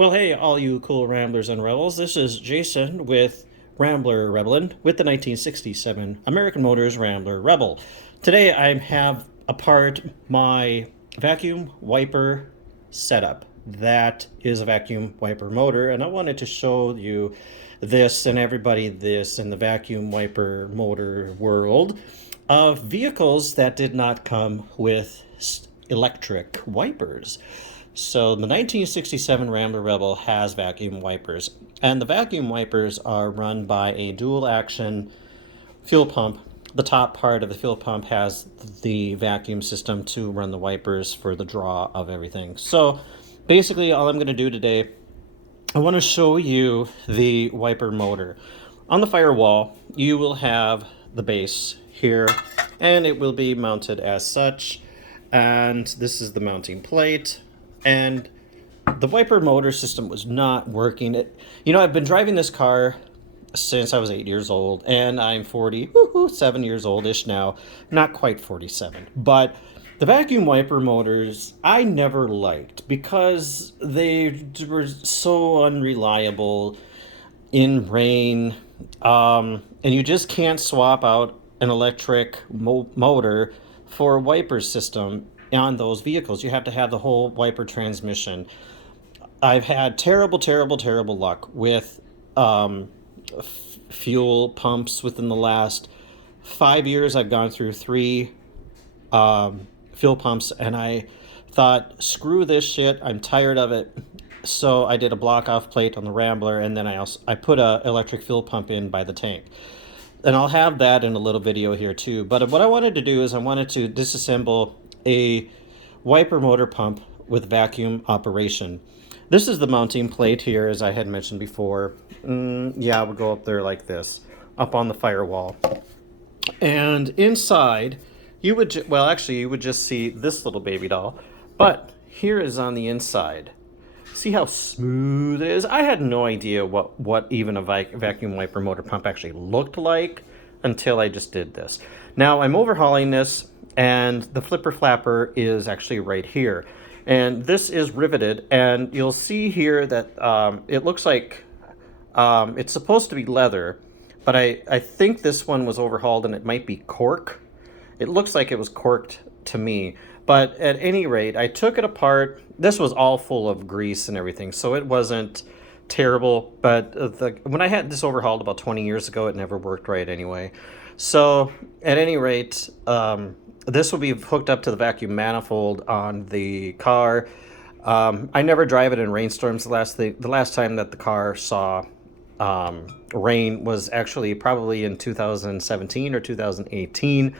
Well, hey, all you cool ramblers and rebels. This is Jason with Rambler Rebelin with the 1967 American Motors Rambler Rebel. Today I have apart my vacuum wiper setup. That is a vacuum wiper motor, and I wanted to show you this and everybody this in the vacuum wiper motor world of vehicles that did not come with electric wipers. So the 1967 Rambler Rebel has vacuum wipers, and the vacuum wipers are run by a dual action fuel pump. The top part of the fuel pump has the vacuum system to run the wipers for the draw of everything. So basically all I'm going to do today, I want to show you the wiper motor. On the firewall, you will have the base here, and it will be mounted as such. And this is the mounting plate. And the wiper motor system was not working. I've been driving this car since I was 8 years old, and I'm 7 years old-ish now. Not quite 47. But the vacuum wiper motors I never liked because they were so unreliable in rain. And you just can't swap out an electric motor for a wiper system on those vehicles. You have to have the whole wiper transmission. I've had terrible luck with fuel pumps within the last 5 years. I've gone through three fuel pumps, and I thought, screw this shit, I'm tired of it. So I did a block off plate on the Rambler, and then I put a electric fuel pump in by the tank. And I'll have that in a little video here too. But what I wanted to do is I wanted to disassemble a wiper motor pump with vacuum operation. This is the mounting plate here, as I had mentioned before. Yeah, it would go up there like this, up on the firewall. And inside, you would just see this little baby doll. But here is on the inside. See how smooth it is? I had no idea what even a vacuum wiper motor pump actually looked like until I just did this. Now I'm overhauling this, and the flipper flapper is actually right here. And this is riveted, and you'll see here that it looks like it's supposed to be leather, but I think this one was overhauled and it might be cork. It looks like it was corked to me. But at any rate, I took it apart. This was all full of grease and everything, so it wasn't terrible. But when I had this overhauled about 20 years ago, it never worked right anyway. So at any rate, this will be hooked up to the vacuum manifold on the car. I never drive it in rainstorms. The last time that the car saw rain was actually probably in 2017 or 2018.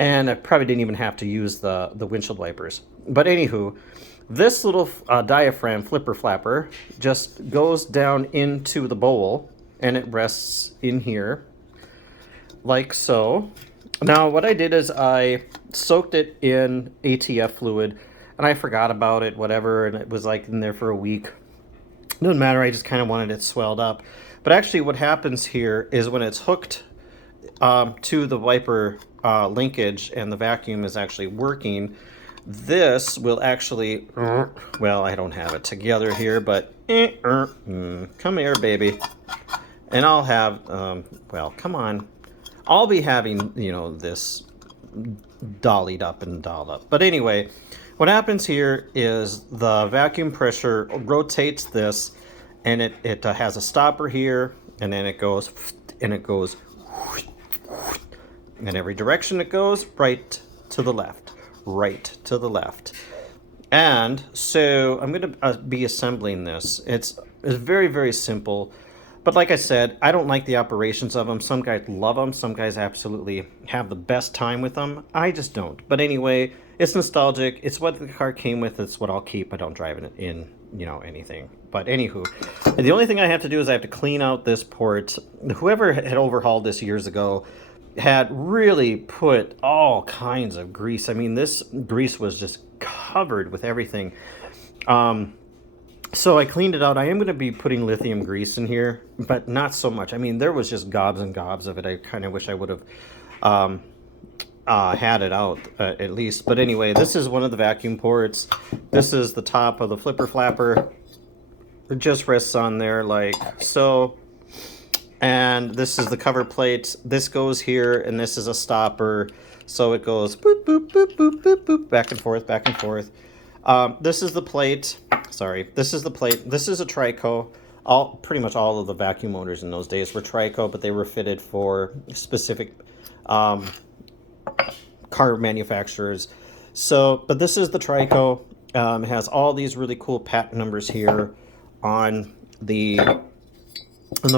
And I probably didn't even have to use the windshield wipers. But anywho, this little diaphragm flipper flapper just goes down into the bowl, and it rests in here like so. Now what I did is I soaked it in ATF fluid, and I forgot about it, whatever, and it was like in there for a week. Doesn't matter, I just kind of wanted it swelled up. But actually what happens here is when it's hooked to the wiper linkage and the vacuum is actually working, this will actually, well, I don't have it together here, but come here, baby. And I'll have, well, come on. I'll be having, this dollied up and dolled up. But anyway, what happens here is the vacuum pressure rotates this, and it has a stopper here, and then it goes, and it goes, in every direction it goes, right to the left, right to the left. And so I'm going to be assembling this. It's very simple. But like I said, I don't like the operations of them. Some guys love them. Some guys absolutely have the best time with them. I just don't. But anyway, it's nostalgic. It's what the car came with. It's what I'll keep. I don't drive it in, anything. But anywho, the only thing I have to do is I have to clean out this port. Whoever had overhauled this years ago had really put all kinds of grease. I mean, this grease was just covered with everything. So I cleaned it out. I am going to be putting lithium grease in here, but not so much. I mean, there was just gobs and gobs of it. I kind of wish I would have had it out at least. But anyway, this is one of the vacuum ports. This is the top of the flipper flapper. It just rests on there like so. And this is the cover plate. This goes here, and this is a stopper. So it goes boop, boop, boop, boop, boop, boop, back and forth, back and forth. This is the plate. Sorry, this is the plate. This is a Trico. Pretty much all of the vacuum motors in those days were Trico, but they were fitted for specific car manufacturers. So, but this is the Trico. It has all these really cool patent numbers here on the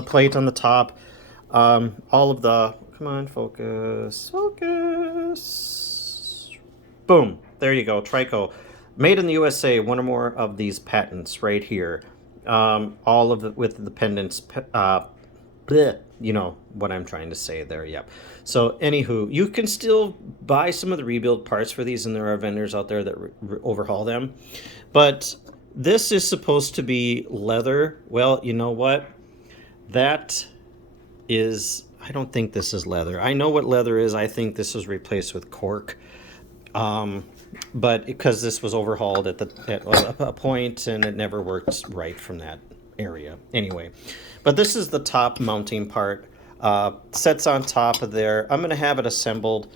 plate on the top. All of the, come on, focus. Boom, there you go, Trico. Made in the USA, one or more of these patents right here. All of it with the pendants, you know what I'm trying to say there, yep. So anywho, you can still buy some of the rebuild parts for these, and there are vendors out there that overhaul them. But this is supposed to be leather. Well, you know what? That is, I don't think this is leather. I know what leather is. I think this was replaced with cork. But because this was overhauled at a point, and it never worked right from that area. Anyway, but this is the top mounting part. Sets on top of there. I'm going to have it assembled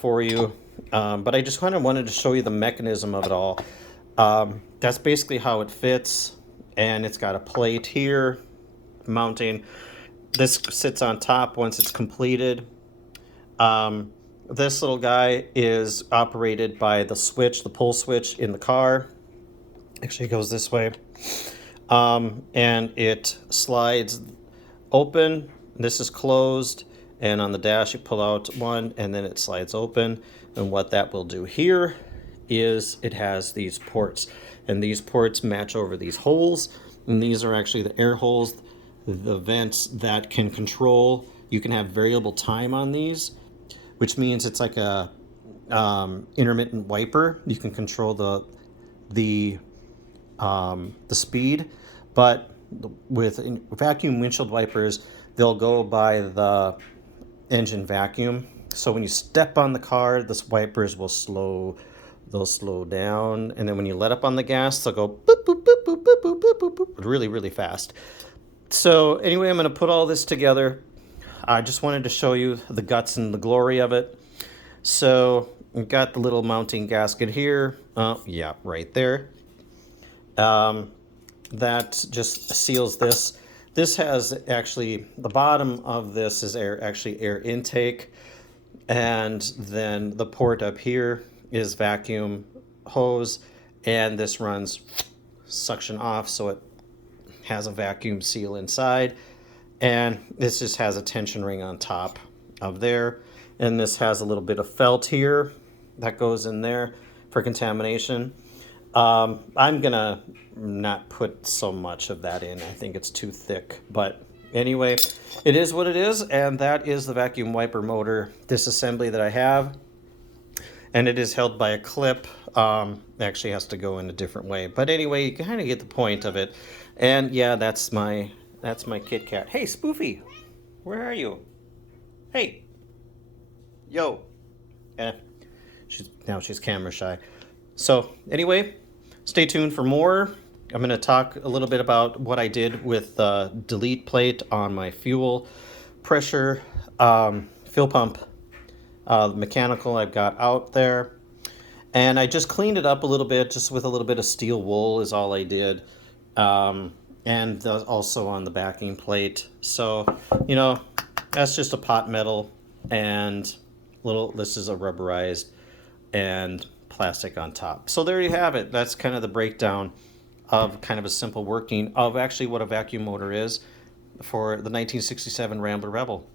for you. But I just kind of wanted to show you the mechanism of it all. That's basically how it fits. And it's got a plate here mounting. This sits on top once it's completed. This little guy is operated by the switch, the pull switch in the car. Actually, it goes this way. And it slides open. This is closed. And on the dash, you pull out one, and then it slides open. And what that will do here is it has these ports. And these ports match over these holes. And these are actually the air holes, the vents that can control. You can have variable time on these, which means it's like a intermittent wiper. You can control the speed, but with vacuum windshield wipers, they'll go by the engine vacuum. So when you step on the car, the wipers will slow down, and then when you let up on the gas, they'll go boop, boop, boop, boop, boop, boop, boop, boop, boop, really, really fast. So anyway, I'm going to put all this together. I just wanted to show you the guts and the glory of it. So we've got the little mounting gasket here. Yeah, right there. That just seals this. This has actually, the bottom of this is air intake. And then the port up here is vacuum hose. And this runs suction off, so it has a vacuum seal inside. And this just has a tension ring on top of there. And this has a little bit of felt here that goes in there for contamination. I'm gonna not put so much of that in. I think it's too thick. But anyway, it is what it is. And that is the vacuum wiper motor disassembly that I have. And it is held by a clip. It actually has to go in a different way. But anyway, you kind of get the point of it. And yeah, that's my Kit Kat. Hey, Spoofy, where are you? Hey, yo. She's camera shy. So anyway, stay tuned for more. I'm going to talk a little bit about what I did with the delete plate on my fuel pressure fuel pump mechanical I've got out there. And I just cleaned it up a little bit, just with a little bit of steel wool is all I did. And also on the backing plate. So, you know, that's just a pot metal and this is a rubberized and plastic on top. So there you have it. That's kind of the breakdown of kind of a simple working of actually what a vacuum motor is for the 1967 Rambler Rebel.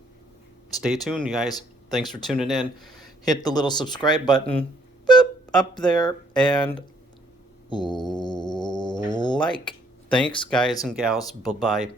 Stay tuned, you guys. Thanks for tuning in. Hit the little subscribe button boop, up there and like. Thanks, guys and gals. Bye-bye.